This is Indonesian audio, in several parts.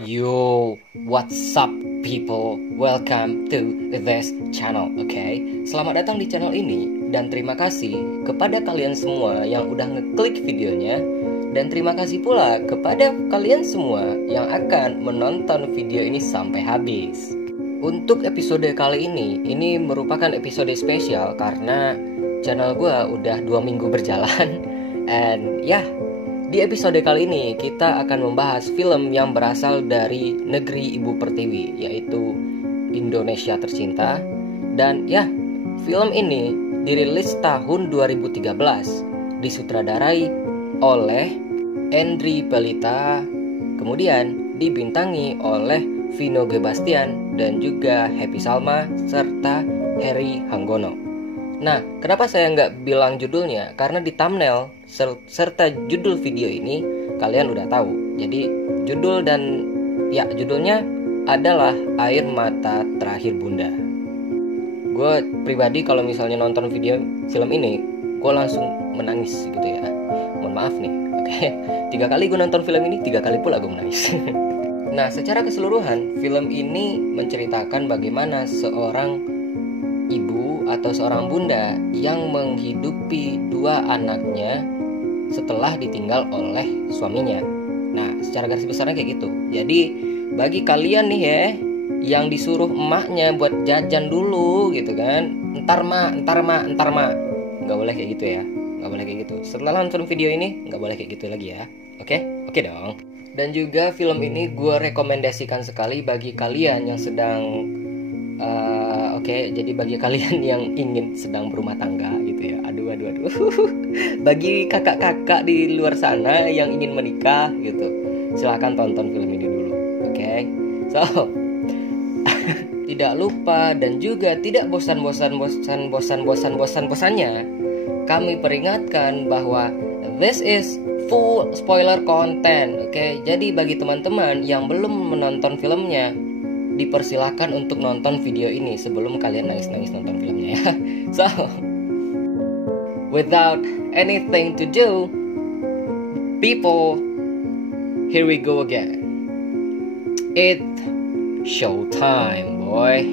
Yo, what's up people? Welcome to this channel, okay? Selamat datang di channel ini dan terima kasih kepada kalian semua yang udah ngeklik videonya. Dan terima kasih pula kepada kalian semua yang akan menonton video ini sampai habis. Untuk episode kali ini merupakan episode spesial karena channel gue udah 2 minggu berjalan. And ya, di episode kali ini kita akan membahas film yang berasal dari negeri Ibu Pertiwi, yaitu Indonesia Tercinta. Dan ya, film ini dirilis tahun 2013, disutradarai oleh Endri Pelita, kemudian dibintangi oleh Vino G. Bastian dan juga Happy Salma serta Heri Hanggono. Nah, kenapa saya nggak bilang judulnya? Karena di thumbnail serta judul video ini kalian udah tahu. Jadi judulnya adalah Air Mata Terakhir Bunda. Gue pribadi kalau misalnya nonton film ini, gue langsung menangis gitu ya. Mohon maaf nih, oke. 3 kali gue nonton film ini, 3 kali pula gue menangis. Nah, secara keseluruhan film ini menceritakan bagaimana seorang ibu atau seorang bunda yang menghidupi 2 anaknya setelah ditinggal oleh suaminya. Nah, secara garis besarnya kayak gitu. Jadi bagi kalian nih ya yang disuruh emaknya buat jajan dulu gitu kan, entar mak, nggak boleh kayak gitu ya, nggak boleh kayak gitu. Setelah nonton video ini nggak boleh kayak gitu lagi ya. Oke dong. Dan juga film ini gue rekomendasikan sekali bagi kalian yang sedang jadi bagi kalian yang ingin sedang berumah tangga gitu ya. Aduh. Bagi kakak-kakak di luar sana yang ingin menikah gitu, silakan tonton film ini dulu. Oke. So, tidak lupa dan juga tidak bosan-bosannya, kami peringatkan bahwa this is full spoiler content. Oke. Jadi bagi teman-teman yang belum menonton filmnya, dipersilakan untuk nonton video ini sebelum kalian nangis-nangis nonton filmnya ya. So, without anything to do, people, here we go again. It's showtime, boy.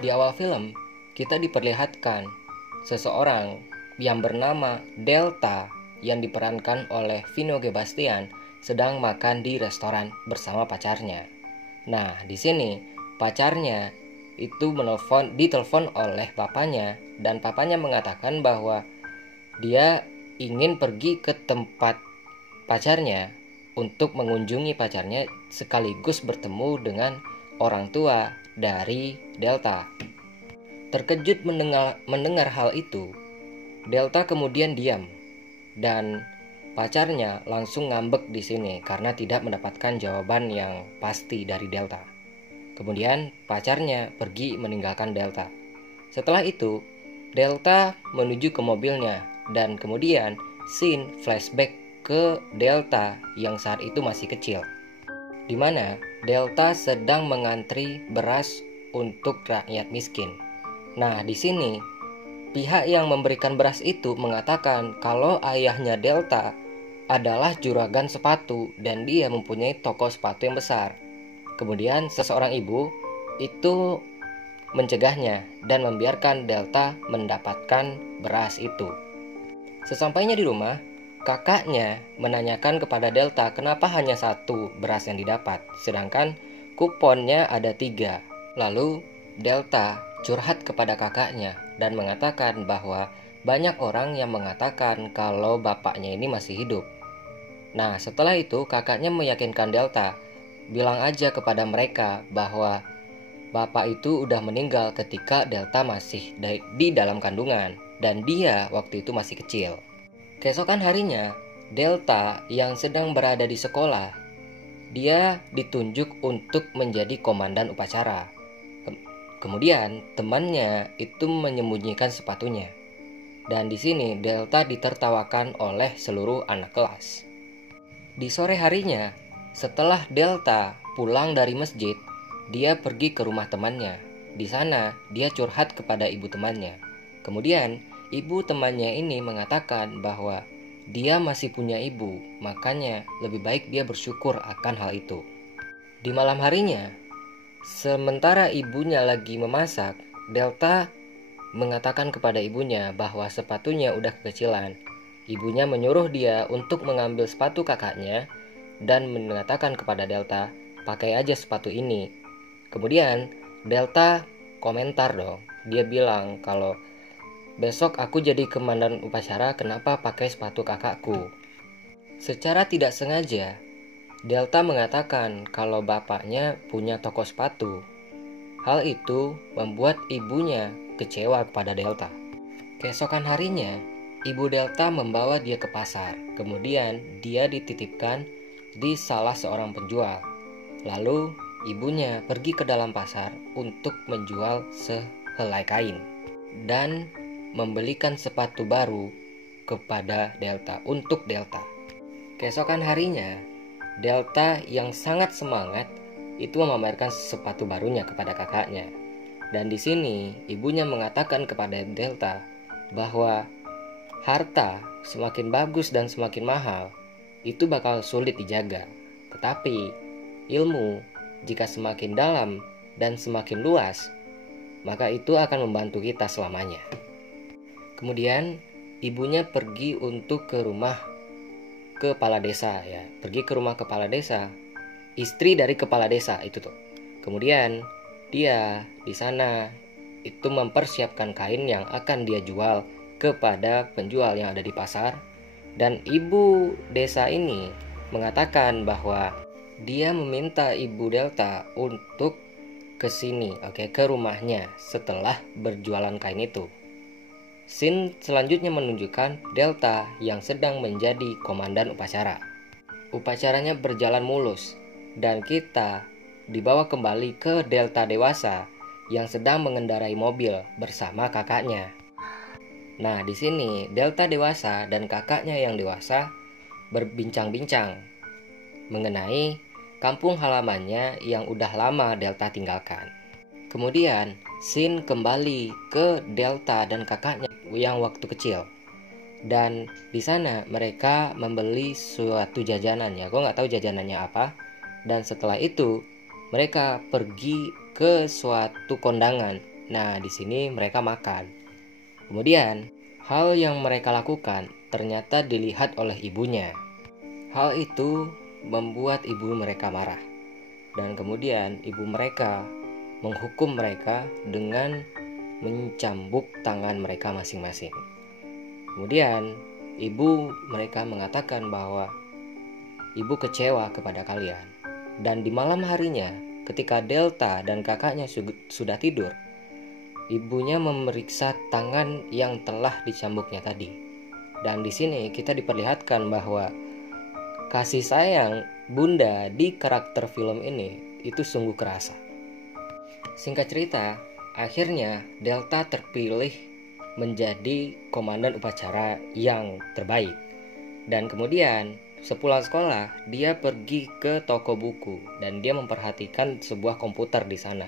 Di awal film, kita diperlihatkan seseorang yang bernama Delta yang diperankan oleh Vino G. Bastian sedang makan di restoran bersama pacarnya. Nah, di sini pacarnya itu ditelepon oleh papanya dan papanya mengatakan bahwa dia ingin pergi ke tempat pacarnya untuk mengunjungi pacarnya sekaligus bertemu dengan orang tua dari Delta. Terkejut mendengar hal itu, Delta kemudian diam dan pacarnya langsung ngambek di sini karena tidak mendapatkan jawaban yang pasti dari Delta. Kemudian pacarnya pergi meninggalkan Delta. Setelah itu, Delta menuju ke mobilnya dan kemudian scene flashback ke Delta yang saat itu masih kecil, di mana Delta sedang mengantri beras untuk rakyat miskin. Nah, di sini pihak yang memberikan beras itu mengatakan kalau ayahnya Delta adalah juragan sepatu dan dia mempunyai toko sepatu yang besar. Kemudian seseorang ibu itu mencegahnya dan membiarkan Delta mendapatkan beras itu. Sesampainya di rumah, kakaknya menanyakan kepada Delta kenapa hanya 1 beras yang didapat, sedangkan kuponnya ada 3. Lalu Delta curhat kepada kakaknya dan mengatakan bahwa banyak orang yang mengatakan kalau bapaknya ini masih hidup. Nah, setelah itu kakaknya meyakinkan Delta, bilang aja kepada mereka bahwa bapak itu udah meninggal ketika Delta masih di dalam kandungan dan dia waktu itu masih kecil. Keesokan harinya, Delta yang sedang berada di sekolah, dia ditunjuk untuk menjadi komandan upacara. Kemudian temannya itu menyembunyikan sepatunya. Dan di sini Delta ditertawakan oleh seluruh anak kelas. Di sore harinya, setelah Delta pulang dari masjid, dia pergi ke rumah temannya. Di sana dia curhat kepada ibu temannya. Kemudian ibu temannya ini mengatakan bahwa dia masih punya ibu, makanya lebih baik dia bersyukur akan hal itu. Di malam harinya, sementara ibunya lagi memasak, Delta mengatakan kepada ibunya bahwa sepatunya udah kekecilan. Ibunya menyuruh dia untuk mengambil sepatu kakaknya dan mengatakan kepada Delta, pakai aja sepatu ini. Kemudian Delta komentar dong. Dia bilang kalau besok aku jadi komandan upacara, kenapa pakai sepatu kakakku? Secara tidak sengaja, Delta mengatakan kalau bapaknya punya toko sepatu. Hal itu membuat ibunya kecewa kepada Delta. Keesokan harinya, ibu Delta membawa dia ke pasar. Kemudian dia dititipkan di salah seorang penjual. Lalu ibunya pergi ke dalam pasar untuk menjual sehelai kain dan membelikan sepatu baru kepada Delta untuk Delta. Keesokan harinya, Delta yang sangat semangat itu memamerkan sepatu barunya kepada kakaknya. Dan di sini ibunya mengatakan kepada Delta bahwa harta semakin bagus dan semakin mahal itu bakal sulit dijaga. Tetapi ilmu jika semakin dalam dan semakin luas, maka itu akan membantu kita selamanya. Kemudian ibunya pergi untuk ke rumah kepala desa ya, pergi ke rumah kepala desa, istri dari kepala desa itu tuh. Kemudian dia di sana itu mempersiapkan kain yang akan dia jual kepada penjual yang ada di pasar. Dan ibu desa ini mengatakan bahwa dia meminta ibu Delta untuk ke sini, ke rumahnya setelah berjualan kain itu. Scene selanjutnya menunjukkan Delta yang sedang menjadi komandan upacara. Upacaranya berjalan mulus dan kita dibawa kembali ke Delta dewasa yang sedang mengendarai mobil bersama kakaknya. Nah, di sini Delta dewasa dan kakaknya yang dewasa berbincang-bincang mengenai kampung halamannya yang udah lama Delta tinggalkan. Kemudian Scene kembali ke Delta dan kakaknya yang waktu kecil. Dan di sana mereka membeli suatu jajanan ya, gue nggak tahu jajanannya apa. Dan setelah itu mereka pergi ke suatu kondangan. Nah, di sini mereka makan. Kemudian hal yang mereka lakukan ternyata dilihat oleh ibunya. Hal itu membuat ibu mereka marah. Dan kemudian ibu mereka menghukum mereka dengan mencambuk tangan mereka masing-masing. Kemudian ibu mereka mengatakan bahwa ibu kecewa kepada kalian. Dan di malam harinya ketika Delta dan kakaknya sudah tidur, ibunya memeriksa tangan yang telah dicambuknya tadi. Dan di sini kita diperlihatkan bahwa kasih sayang bunda di karakter film ini itu sungguh kerasa. Singkat cerita, akhirnya Delta terpilih menjadi komandan upacara yang terbaik. Dan kemudian sepulang sekolah, dia pergi ke toko buku dan dia memperhatikan sebuah komputer di sana.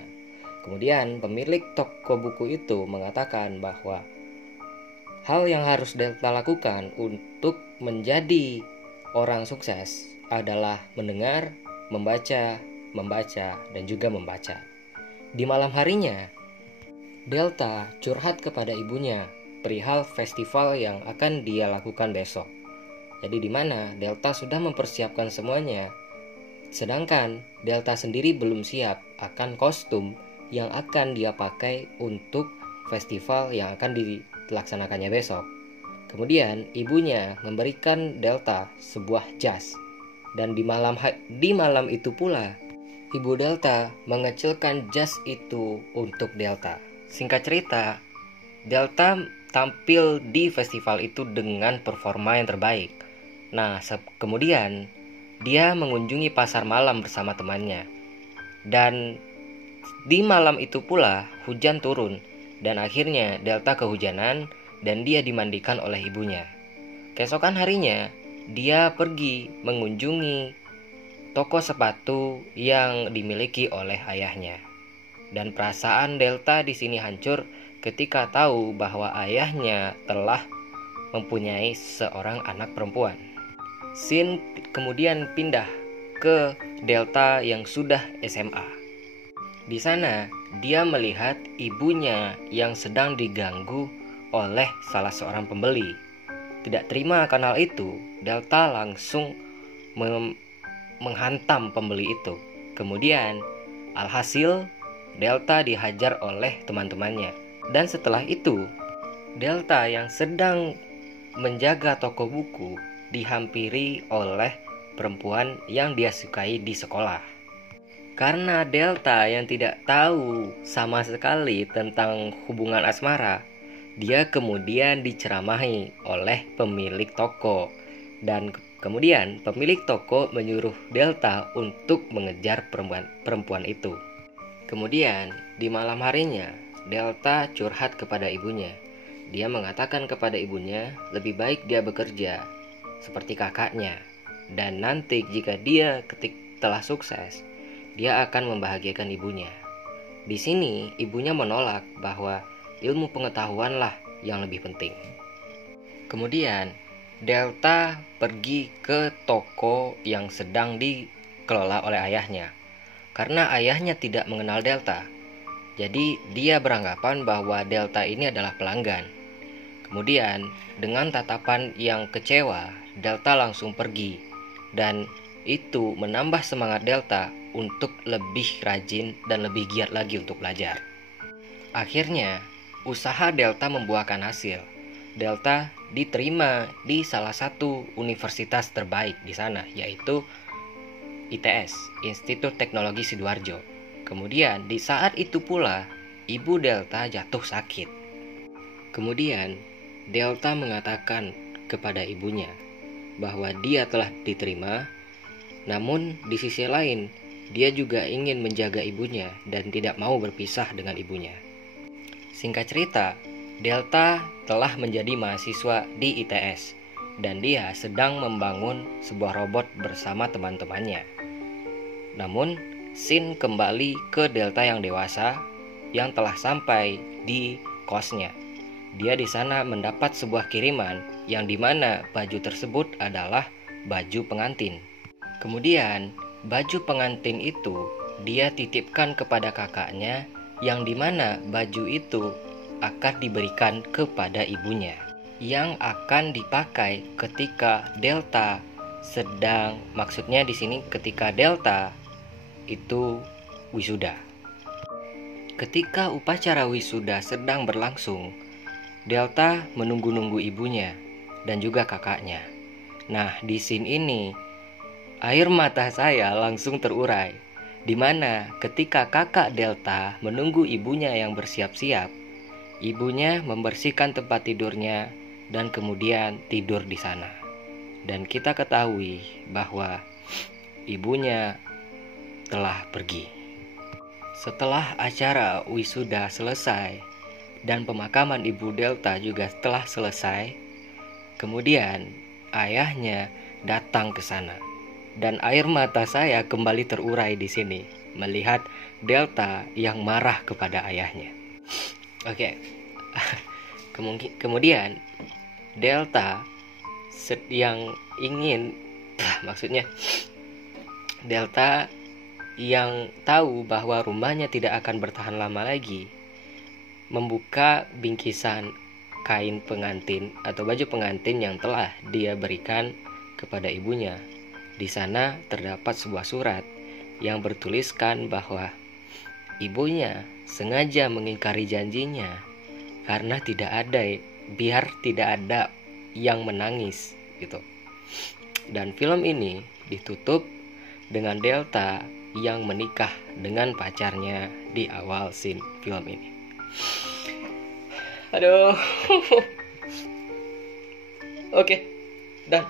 Kemudian pemilik toko buku itu mengatakan bahwa hal yang harus Delta lakukan untuk menjadi orang sukses adalah mendengar, membaca, dan juga membaca. Di malam harinya, Delta curhat kepada ibunya perihal festival yang akan dia lakukan besok. Jadi di mana Delta sudah mempersiapkan semuanya, sedangkan Delta sendiri belum siap akan kostum yang akan dia pakai untuk festival yang akan dilaksanakannya besok. Kemudian ibunya memberikan Delta sebuah jas. Dan di malam itu pula ibu Delta mengecilkan jas itu untuk Delta. Singkat cerita, Delta tampil di festival itu dengan performa yang terbaik. Nah, kemudian dia mengunjungi pasar malam bersama temannya. Dan di malam itu pula hujan turun dan akhirnya Delta kehujanan dan dia dimandikan oleh ibunya. Keesokan harinya, dia pergi mengunjungi toko sepatu yang dimiliki oleh ayahnya. Dan perasaan Delta di sini hancur ketika tahu bahwa ayahnya telah mempunyai seorang anak perempuan. Scene kemudian pindah ke Delta yang sudah SMA. Di sana, dia melihat ibunya yang sedang diganggu oleh salah seorang pembeli. Tidak terima akan hal itu, Delta langsung menghantam pembeli itu. Kemudian, alhasil Delta dihajar oleh teman-temannya. Dan setelah itu, Delta yang sedang menjaga toko buku dihampiri oleh perempuan yang dia sukai di sekolah. Karena Delta yang tidak tahu sama sekali tentang hubungan asmara, dia kemudian diceramahi oleh pemilik toko. Dan kemudian pemilik toko menyuruh Delta untuk mengejar perempuan itu. Kemudian di malam harinya, Delta curhat kepada ibunya. Dia mengatakan kepada ibunya lebih baik dia bekerja seperti kakaknya. Dan nanti jika dia telah sukses, dia akan membahagiakan ibunya. Di sini ibunya menolak bahwa ilmu pengetahuanlah yang lebih penting. Kemudian Delta pergi ke toko yang sedang dikelola oleh ayahnya. Karena ayahnya tidak mengenal Delta, jadi dia beranggapan bahwa Delta ini adalah pelanggan. Kemudian dengan tatapan yang kecewa, Delta langsung pergi. Dan itu menambah semangat Delta untuk lebih rajin dan lebih giat lagi untuk belajar. Akhirnya usaha Delta membuahkan hasil. Delta diterima di salah satu universitas terbaik di sana, yaitu ITS, Institut Teknologi Sidoarjo. Kemudian di saat itu pula ibu Delta jatuh sakit. Kemudian Delta mengatakan kepada ibunya bahwa dia telah diterima, namun di sisi lain dia juga ingin menjaga ibunya dan tidak mau berpisah dengan ibunya. Singkat cerita, Delta telah menjadi mahasiswa di ITS dan dia sedang membangun sebuah robot bersama teman-temannya. Namun, scene kembali ke Delta yang dewasa yang telah sampai di kosnya. Dia di sana mendapat sebuah kiriman yang dimana baju tersebut adalah baju pengantin. Kemudian, baju pengantin itu dia titipkan kepada kakaknya yang dimana baju itu akan diberikan kepada ibunya yang akan dipakai ketika Delta maksudnya di sini ketika Delta itu wisuda. Ketika upacara wisuda sedang berlangsung, Delta menunggu-nunggu ibunya dan juga kakaknya. Nah, di scene ini air mata saya langsung terurai, di mana ketika kakak Delta menunggu ibunya yang bersiap-siap, ibunya membersihkan tempat tidurnya dan kemudian tidur di sana. Dan kita ketahui bahwa ibunya telah pergi. Setelah acara wisuda selesai dan pemakaman ibu Delta juga telah selesai, kemudian ayahnya datang ke sana. Dan air mata saya kembali terurai di sini melihat Delta yang marah kepada ayahnya. Oke. Kemudian Delta yang ingin maksudnya Delta yang tahu bahwa rumahnya tidak akan bertahan lama lagi membuka bingkisan kain pengantin atau baju pengantin yang telah dia berikan kepada ibunya. Di sana terdapat sebuah surat yang bertuliskan bahwa ibunya sengaja mengingkari janjinya karena biar tidak ada yang menangis gitu. Dan film ini ditutup dengan Delta yang menikah dengan pacarnya di awal scene film ini. Aduh. Oke, dan